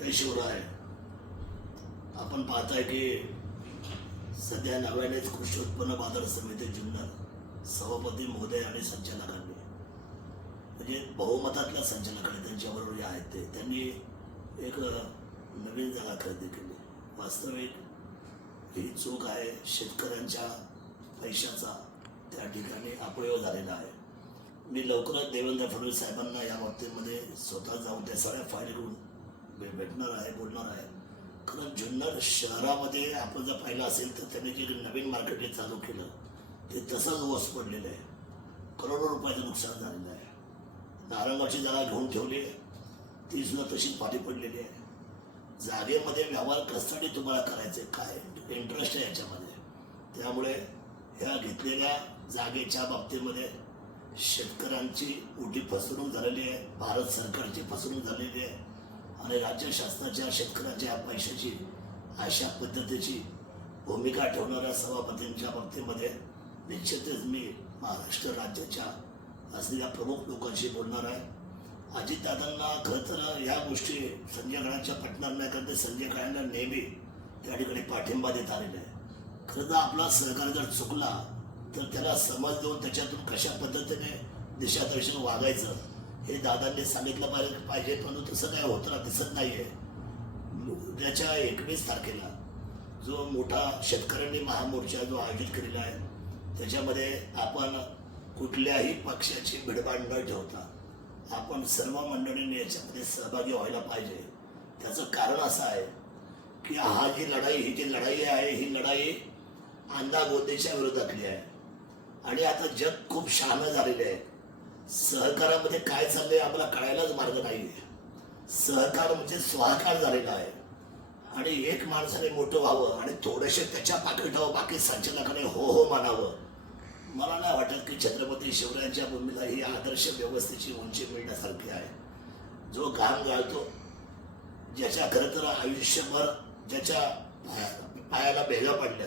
जय शिवराय आपण पाहताय की सध्या नव्यानेच कृषी उत्पन्न बाजार समिती जिल्ह्यात सभापती महोदय आणि संचालकांनी म्हणजे बहुमतातल्या संचालकांनी त्यांच्याबरोबर जे आहेत ते त्यांनी एक नवीन जागा खरेदी केली वास्तविक ही चूक आहे शेतकऱ्यांच्या पैशाचा त्या ठिकाणी अपयोग झालेला आहे मी लवकरच देवेंद्र फडणवीस साहेबांना या बाबतीमध्ये स्वतः जाऊन त्या सगळ्या फायली भेटणार आहे बोलणार आहे कारण जुन्नर शहरामध्ये आपण जर पाहिलं असेल तर त्याने जे नवीन मार्केट चालू केलं ते तसंच वस पडलेलं आहे करोडो रुपयाचं नुकसान झालेलं आहे नारंगाची जागा घेऊन ठेवली आहे ती सुद्धा तशीच पाठी पडलेली आहे जागेमध्ये व्यवहार कसाठी तुम्हाला आहे काय इंटरेस्ट आहे याच्यामध्ये त्यामुळे ह्या घेतलेल्या जागेच्या बाबतीमध्ये शेतकऱ्यांची मोठी फसवणूक झालेली आहे भारत सरकारची फसवणूक झालेली आहे आणि राज्य शासनाच्या शेतकऱ्याच्या पैशाची अशा पद्धतीची भूमिका ठेवणाऱ्या सभापतींच्या बाबतीमध्ये निश्चितच मी महाराष्ट्र राज्याच्या असलेल्या प्रमुख लोकांशी बोलणार आहे अजितदादांना खरं तर ह्या गोष्टी संजय काळांच्या पटणार नाही कारण ते संजय काळांना नेहमी त्या ठिकाणी पाठिंबा देत आलेला आहे खरं तर आपला सहकार जर चुकला तर त्याला समज देऊन त्याच्यातून कशा पद्धतीने दिशादर्शन वागायचं हे दादांनी सांगितलं पाहिजे पण तसं काय ना दिसत नाही आहे उद्याच्या एकवीस तारखेला जो मोठा शेतकऱ्यांनी महामोर्चा जो आयोजित केलेला आहे त्याच्यामध्ये आपण कुठल्याही पक्षाची भिडभाड न ठेवता आपण सर्व मंडळींनी याच्यामध्ये सहभागी व्हायला पाहिजे त्याचं कारण असं आहे की हा जी लढाई ही जी लढाई आहे ही लढाई अंदागोंदीच्या विरोधातली आहे आणि आता जग खूप शहाणं झालेले आहे सहकारामध्ये काय चाललंय आम्हाला कळायलाच मार्ग नाही सहकार म्हणजे स्वाकार झालेला आहे आणि एक माणसाने मोठं व्हावं आणि थोडेसे त्याच्या पाकिटावं बाकी संचालकाने हो हो मानावं मला नाही वाटत की छत्रपती शिवरायांच्या भूमीला ही आदर्श व्यवस्थेची उंची मिळण्यासारखी आहे जो घाम घालतो ज्याच्या खरं तर आयुष्यभर ज्याच्या पायाला भेगा पडल्या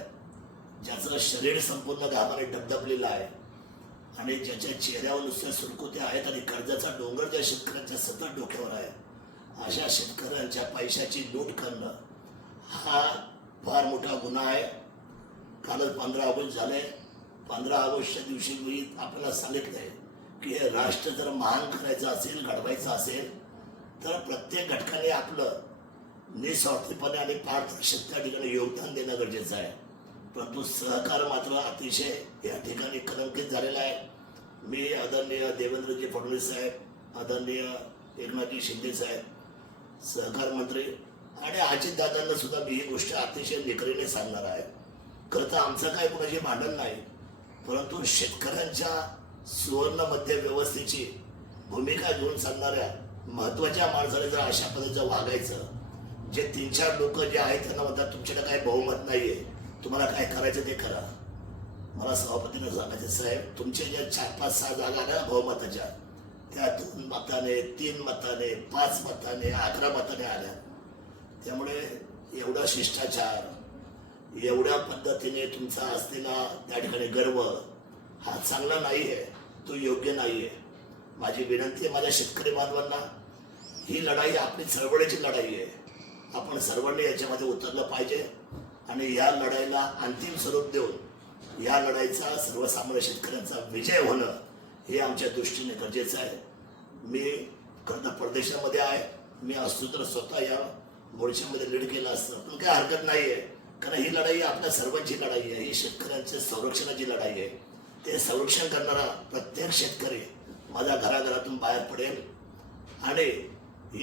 ज्याचं शरीर संपूर्ण घामाने डबडबलेलं आहे आणि ज्याच्या चेहऱ्यावर नुसत्या सुरकुत्या आहेत आणि कर्जाचा डोंगर ज्या शेतकऱ्यांच्या सतत डोक्यावर आहे अशा शेतकऱ्यांच्या पैशाची लूट करणं हा फार मोठा गुन्हा आहे कालच पंधरा ऑगस्ट झाले पंधरा ऑगस्टच्या दिवशी मी आपल्याला सांगितलं आहे की हे राष्ट्र जर महान करायचं असेल घडवायचं असेल तर प्रत्येक घटकाने आपलं निस्वार्थीपणे आणि पारदर्शक त्या ठिकाणी योगदान देणं गरजेचं आहे परंतु सहकार मात्र अतिशय या ठिकाणी कलंकित झालेला आहे मी आदरणीय देवेंद्रजी फडणवीस साहेब आदरणीय एकनाथजी शिंदे साहेब सहकार मंत्री आणि अजितदादांना सुद्धा मी ही गोष्ट अतिशय निकरीने सांगणार आहे खरं तर आमचं काय कुणाची भांडण नाही परंतु शेतकऱ्यांच्या सुवर्ण मध्य व्यवस्थेची भूमिका घेऊन सांगणाऱ्या महत्वाच्या माणसाने जर अशा पद्धतीचं वागायचं जे तीन चार लोक जे आहेत त्यांना म्हणतात तुमच्याकडे काही बहुमत नाहीये तुम्हाला काय करायचं ते करा मला सभापतीनं सांगायचं साहेब तुमच्या ज्या चार पाच सहा जागा ना बहुमताच्या त्या दोन मताने तीन मताने पाच मताने अकरा मताने आल्या त्यामुळे एवढा शिष्टाचार एवढ्या पद्धतीने तुमचा असलेला त्या ठिकाणी गर्व हा चांगला नाही आहे तो योग्य नाही आहे माझी विनंती आहे माझ्या शेतकरी बांधवांना ही लढाई आपली चळवळीची लढाई आहे आपण सर्वांनी याच्यामध्ये उतरलं पाहिजे आणि या लढाईला अंतिम स्वरूप देऊन या लढाईचा सर्वसामान्य शेतकऱ्यांचा विजय होणं हे आमच्या दृष्टीने गरजेचं आहे मी खरं परदेशामध्ये आहे मी असतो तर स्वतः या मोर्चामध्ये लीड केलं असतं पण काही हरकत नाही आहे कारण ही लढाई आपल्या सर्वांची लढाई आहे ही शेतकऱ्यांच्या संरक्षणाची लढाई आहे ते संरक्षण करणारा प्रत्येक शेतकरी माझ्या घराघरातून बाहेर पडेल आणि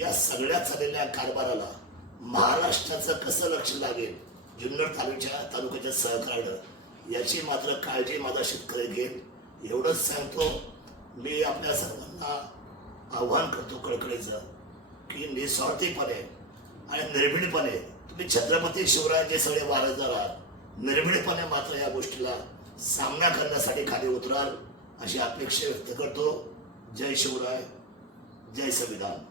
या सगळ्यात झालेल्या कारभाराला महाराष्ट्राचं कसं लक्ष लागेल जुन्नर तालुक्या तालुक्याच्या सहकारनं याची मात्र काळजी माझा शेतकरी घेईल एवढंच सांगतो मी आपल्या सर्वांना आव्हान करतो कळकळीचं की निस्वार्थीपणे आणि निर्भीडपणे तुम्ही छत्रपती शिवरायांचे सगळे महाराज आहात निर्भीडपणे मात्र या गोष्टीला सामना करण्यासाठी खाली उतराल अशी अपेक्षा व्यक्त करतो जय शिवराय जय संविधान